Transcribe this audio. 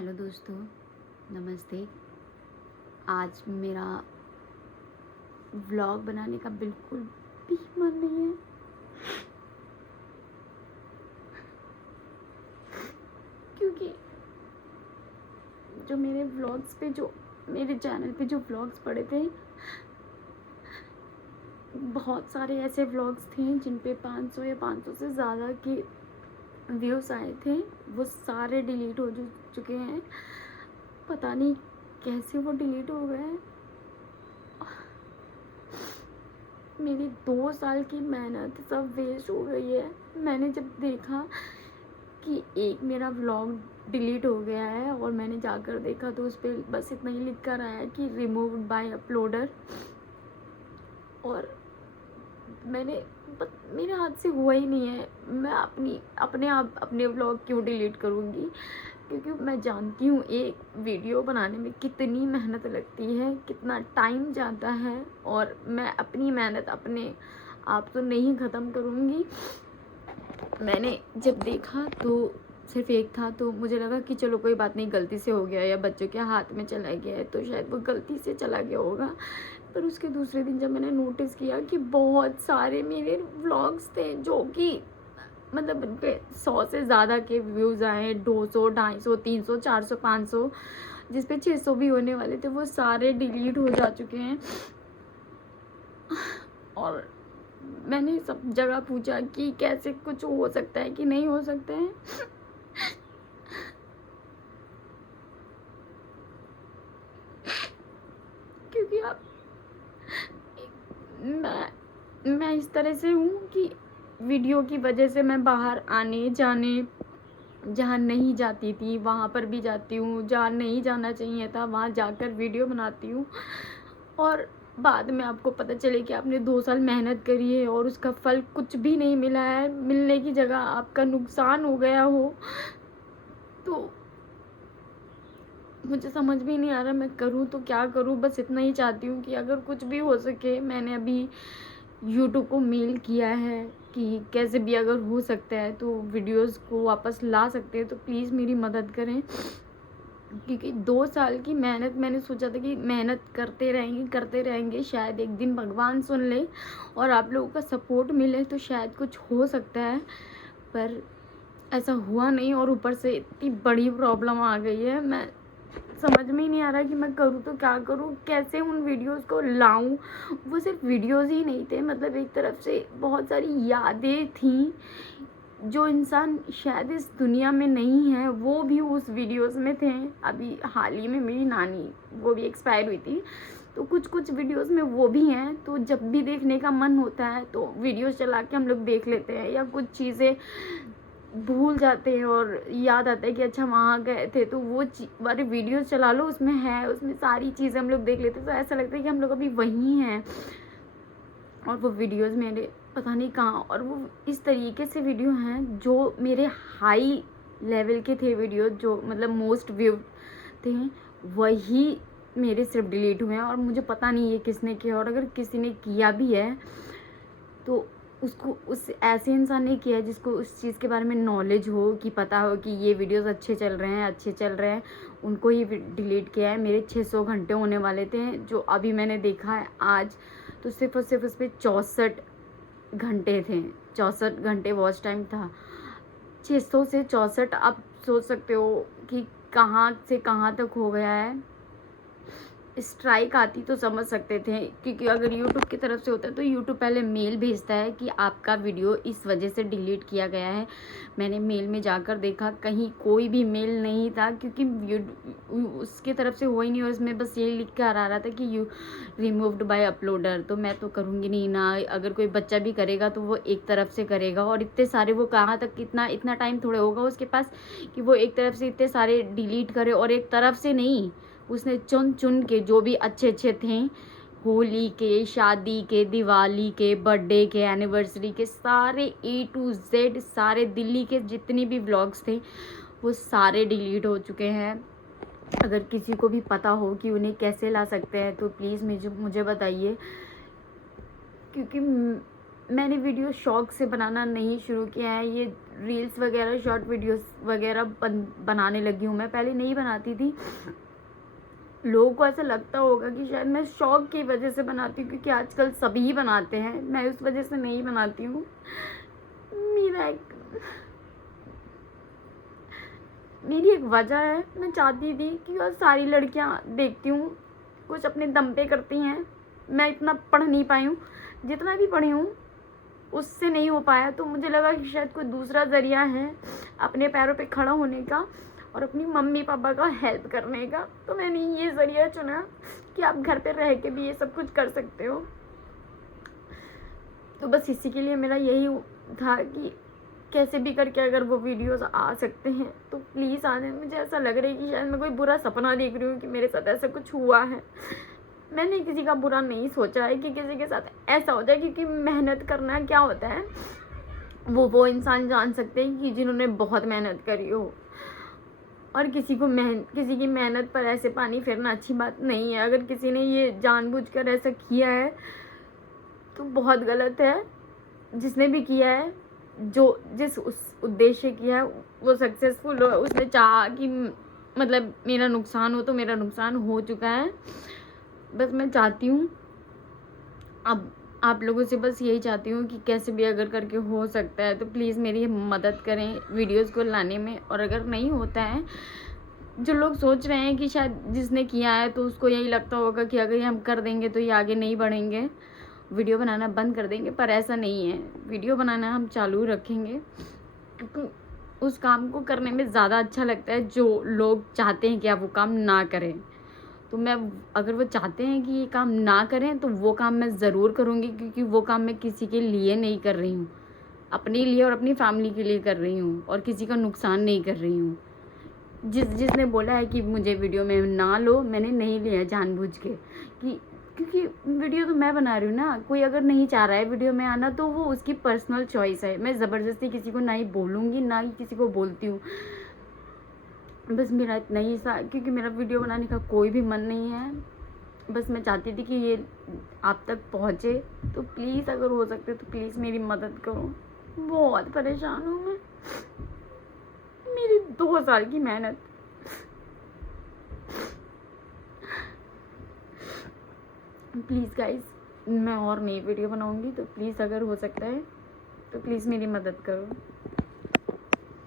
Hello दोस्तों, नमस्ते। आज मेरा व्लॉग बनाने का बिल्कुल भी मन नहीं है, क्योंकि जो मेरे व्लॉग्स पे जो मेरे चैनल पे जो व्लॉग्स पड़े थे, बहुत सारे ऐसे व्लॉग्स थे जिन पे 500 या 500 से ज़्यादा के व्यूज़ आए थे। वो सारे डिलीट हो चुके हैं। पता नहीं कैसे वो डिलीट हो गए। मेरी 2 साल की मेहनत सब वेस्ट हो गई है। मैंने जब देखा कि एक मेरा व्लॉग डिलीट हो गया है और मैंने जाकर देखा तो उस पर बस इतना ही लिख कर आया कि रिमूव्ड बाय अपलोडर। और मेरे हाथ से हुआ ही नहीं है। मैं अपने आप अपने व्लॉग क्यों डिलीट करूँगी, क्योंकि मैं जानती हूँ एक वीडियो बनाने में कितनी मेहनत लगती है, कितना टाइम जाता है। और मैं अपनी मेहनत अपने आप तो नहीं ख़त्म करूँगी। मैंने जब देखा तो सिर्फ एक था, तो मुझे लगा कि चलो कोई बात नहीं, गलती से हो गया या बच्चों के हाथ में चला गया है तो शायद वो गलती से चला गया होगा। पर उसके दूसरे दिन जब मैंने नोटिस किया कि बहुत सारे मेरे व्लॉग्स थे जो कि मतलब उन पे 100 से ज़्यादा के व्यूज़ आए, 200, 250, 300, 400, 500, जिस पे 600 भी होने वाले थे, वो सारे डिलीट हो जा चुके हैं। और मैंने सब जगह पूछा कि कैसे कुछ हो सकता है कि नहीं हो सकता है। क्योंकि आप मैं इस तरह से हूँ कि वीडियो की वजह से मैं बाहर आने जाने जहाँ नहीं जाती थी वहाँ पर भी जाती हूँ, जहाँ नहीं जाना चाहिए था वहाँ जाकर वीडियो बनाती हूँ। और बाद में आपको पता चले कि आपने 2 साल मेहनत करी है और उसका फल कुछ भी नहीं मिला है, मिलने की जगह आपका नुकसान हो गया हो, तो मुझे समझ भी नहीं आ रहा मैं करूँ तो क्या करूँ। बस इतना ही चाहती हूँ कि अगर कुछ भी हो सके। मैंने अभी यूट्यूब को मेल किया है कि कैसे भी अगर हो सकता है तो वीडियोस को वापस ला सकते हैं, तो प्लीज़ मेरी मदद करें। क्योंकि 2 साल की मेहनत, मैंने सोचा था कि मेहनत करते रहेंगे, शायद एक दिन भगवान सुन ले और आप लोगों का सपोर्ट मिले तो शायद कुछ हो सकता है। पर ऐसा हुआ नहीं और ऊपर से इतनी बड़ी प्रॉब्लम आ गई है। मैं समझ में ही नहीं आ रहा कि मैं करूँ तो क्या करूँ, कैसे उन वीडियोस को लाऊं। वो सिर्फ वीडियोस ही नहीं थे, मतलब एक तरफ से बहुत सारी यादें थी जो इंसान शायद इस दुनिया में नहीं है, वो भी उस वीडियोस में थे। अभी हाल ही में मेरी नानी वो भी एक्सपायर हुई थी, तो कुछ कुछ वीडियोस में वो भी हैं। तो जब भी देखने का मन होता है तो वीडियोस चला के हम लोग देख लेते हैं, या कुछ चीज़ें भूल जाते हैं और याद आता है कि अच्छा वहाँ गए थे, तो वो वाले वीडियोस चला लो, उसमें है, उसमें सारी चीज़ें हम लोग देख लेते हैं, तो ऐसा लगता है कि हम लोग अभी वहीं हैं। और वो वीडियोस मेरे पता नहीं कहाँ, और वो इस तरीके से वीडियो हैं जो मेरे हाई लेवल के थे वीडियो, जो मतलब मोस्ट व्यू थे, वही मेरे सिर्फ डिलीट हुए हैं। और मुझे पता नहीं ये किसने किया, और अगर किसी ने किया भी है तो उसको उस ऐसे इंसान ने किया है जिसको उस चीज़ के बारे में नॉलेज हो, कि पता हो कि ये वीडियोस अच्छे चल रहे हैं, उनको ही डिलीट किया है। मेरे 600 घंटे होने वाले थे, जो अभी मैंने देखा है आज, तो सिर्फ और सिर्फ उस पर 64 घंटे थे, 64 घंटे वॉच टाइम था। 600 से 64, आप सोच सकते हो कि कहाँ से कहाँ तक हो गया है। स्ट्राइक आती तो समझ सकते थे, क्योंकि अगर यूट्यूब की तरफ से होता है तो यूट्यूब पहले मेल भेजता है कि आपका वीडियो इस वजह से डिलीट किया गया है। मैंने मेल में जाकर देखा, कहीं कोई भी मेल नहीं था, क्योंकि उसकी तरफ से हुआ ही नहीं, और इसमें बस ये लिख कर आ रहा था कि यू रिमूव्ड बाय अपलोडर। तो मैं तो करूँगी नहीं ना, अगर कोई बच्चा भी करेगा तो वो एक तरफ से करेगा, और इतने सारे वो कहाँ तक, इतना टाइम थोड़े होगा उसके पास कि वो एक तरफ से इतने सारे डिलीट करे। और एक तरफ से नहीं, उसने चुन चुन के जो भी अच्छे अच्छे थे, होली के, शादी के, दिवाली के, बर्थडे के, एनिवर्सरी के, सारे A to Z, सारे दिल्ली के जितने भी व्लॉग्स थे वो सारे डिलीट हो चुके हैं। अगर किसी को भी पता हो कि उन्हें कैसे ला सकते हैं तो प्लीज़ मुझे बताइए, क्योंकि मैंने वीडियो शौक से बनाना नहीं शुरू किया है, ये रील्स वगैरह, शॉर्ट वीडियोस वगैरह बनाने लगी हूँ। मैं पहले नहीं बनाती थी। लोगों को ऐसा लगता होगा कि शायद मैं शौक की वजह से बनाती हूँ, क्योंकि आजकल सभी बनाते हैं। मैं उस वजह से नहीं बनाती हूँ। मेरी एक वजह है, मैं चाहती थी कि और सारी लड़कियाँ देखती हूँ कुछ अपने दम पे करती हैं। मैं इतना पढ़ नहीं पाई हूँ, जितना भी पढ़ी हूँ उससे नहीं हो पाया। तो मुझे लगा कि शायद कोई दूसरा ज़रिया है अपने पैरों पे खड़ा होने का और अपनी मम्मी पापा का हेल्प करने का। तो मैंने ये ज़रिया चुना कि आप घर पे रह के भी ये सब कुछ कर सकते हो। तो बस इसी के लिए मेरा यही था कि कैसे भी करके अगर वो वीडियोस आ सकते हैं तो प्लीज़ आ जाए। मुझे ऐसा लग रहा है कि शायद मैं कोई बुरा सपना देख रही हूँ कि मेरे साथ ऐसा कुछ हुआ है। मैंने किसी का बुरा नहीं सोचा है कि किसी के साथ ऐसा हो जाए, क्योंकि मेहनत करना क्या होता है वो इंसान जान सकते हैं कि जिन्होंने बहुत मेहनत करी हो। और किसी की मेहनत पर ऐसे पानी फेरना अच्छी बात नहीं है। अगर किसी ने ये जानबूझकर ऐसा किया है तो बहुत गलत है। जिसने भी किया है, जिस उस उद्देश्य किया है वो सक्सेसफुल हो। उसने चाहा कि मतलब मेरा नुकसान हो, तो मेरा नुकसान हो चुका है। बस मैं चाहती हूँ, अब आप लोगों से बस यही चाहती हूँ कि कैसे भी अगर करके हो सकता है तो प्लीज़ मेरी मदद करें वीडियोस को लाने में। और अगर नहीं होता है, जो लोग सोच रहे हैं कि शायद जिसने किया है तो उसको यही लगता होगा कि अगर ये हम कर देंगे तो ये आगे नहीं बढ़ेंगे, वीडियो बनाना बंद कर देंगे, पर ऐसा नहीं है। वीडियो बनाना हम चालू रखेंगे, क्योंकि उस काम को करने में ज़्यादा अच्छा लगता है जो लोग चाहते हैं कि आप वो काम ना करें। तो मैं, अगर वो चाहते हैं कि ये काम ना करें तो वो काम मैं ज़रूर करूँगी, क्योंकि वो काम मैं किसी के लिए नहीं कर रही हूँ, अपने लिए और अपनी फैमिली के लिए कर रही हूँ, और किसी का नुकसान नहीं कर रही हूँ। जिसने बोला है कि मुझे वीडियो में ना लो, मैंने नहीं लिया जानबूझ के, क्योंकि वीडियो तो मैं बना रही हूँ ना। कोई अगर नहीं चाह रहा है वीडियो में आना तो वो उसकी पर्सनल चॉइस है। मैं ज़बरदस्ती किसी को ना ही बोलूँगी, ना ही किसी को बोलती हूँ। बस मेरा इतना ही था, क्योंकि मेरा वीडियो बनाने का कोई भी मन नहीं है। बस मैं चाहती थी कि ये आप तक पहुँचे। तो प्लीज़ अगर हो सकते तो प्लीज़ मेरी मदद करो। बहुत परेशान हूँ मैं, मेरी 2 साल की मेहनत। प्लीज़ गाइस, मैं और नई वीडियो बनाऊंगी, तो प्लीज़ अगर हो सकता है तो प्लीज़ मेरी मदद करो।